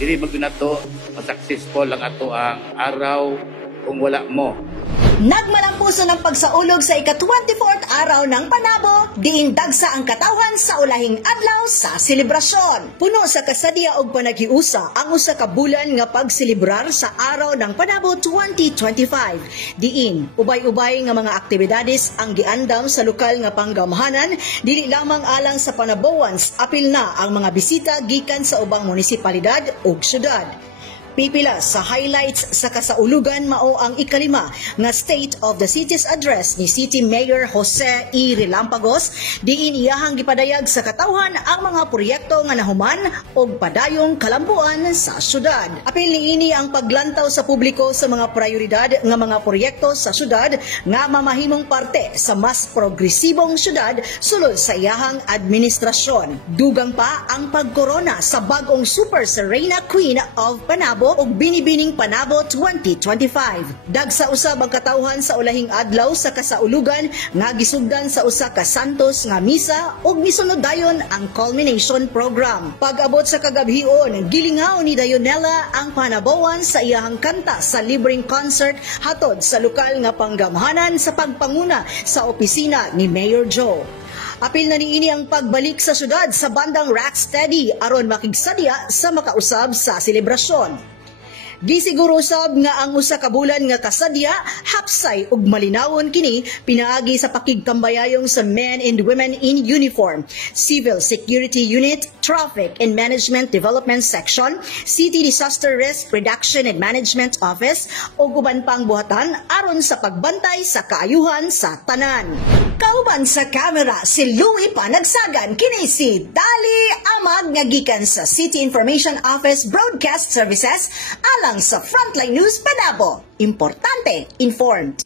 dili magnato successful ang ato ang araw kung wala mo. Nagmalampuso ng pagsaulog sa ika-24th araw ng Panabo, diin dagsa ang katawan sa ulahing adlaw sa selebrasyon. Puno sa kasadya og panaghiusa ang usa ka bulan nga pagselebrar sa araw ng Panabo 2025. Diin ubay-ubay nga mga aktibidades ang giandam sa lokal nga panggamhanan, dili lamang alang sa Panaboans, apil na ang mga bisita gikan sa ubang munisipalidad ug syudad. Pipila sa highlights sa kasaulugan mao ang ikalima nga State of the City's Address ni City Mayor Jose E. Relampagos, diin iyahang gipadayag sa katawhan ang mga proyekto nga nahuman og padayong kalambuan sa syudad. Apil niini ang paglantaw sa publiko sa mga prioridad nga mga proyekto sa syudad nga mamahimong parte sa mas progresibong syudad sulod sa iyahang administrasyon. Dugang pa ang pagkorona sa bagong Super Serena Queen of Panabo ug Binibining Panabo 2025. Dagsa usab ang katawhan sa ulahing adlaw sa kasaulugan nga gisugdan sa usa ka santos nga misa ug misunod dayon ang culmination program. Pag-abot sa kagabhion, gilingaw ni Dayonela ang Panaboan sa iyahang kanta sa libreng concert hatod sa lokal nga panggamhanan sa pagpanguna sa opisina ni Mayor Joe. Apil na niini ang pagbalik sa syudad sa bandang Rocksteady aron makigsadya sa makausab sa selebrasyon. Gisiguro usab nga ang usa ka bulan nga kasadya hapsay ug malinawon kini pinaagi sa pakigkambayayong sa Men and Women in Uniform, Civil Security Unit, Traffic and Management Development Section, City Disaster Risk Reduction and Management Office ug uban pang buhatan aron sa pagbantay sa kaayuhan sa tanan. Kauban sa kamera si Louie Panagsagan, kini si Dali Amag nga gikan sa City Information Office Broadcast Services alang sa Frontline News Panabo. Importante, informed.